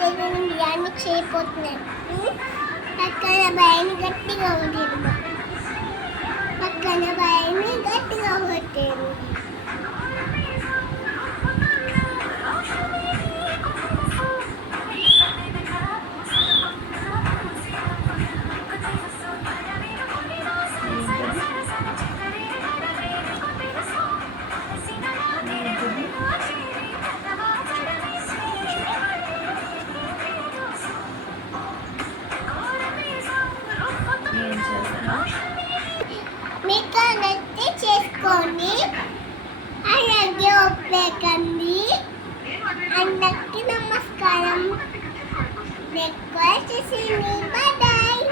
జరిగింది అన్ని చేయపోతున్నాను. పక్కన భయాన్ని గట్టిగా ఉండేది, పక్కన భయాన్ని గట్టిగా కొట్టారు. మీకు నచ్చి చేసుకోండి, అలాగే ఒప్పేకండి. అందరికీ నమస్కారం. రిక్వెస్ట్ చేసి బాయ్.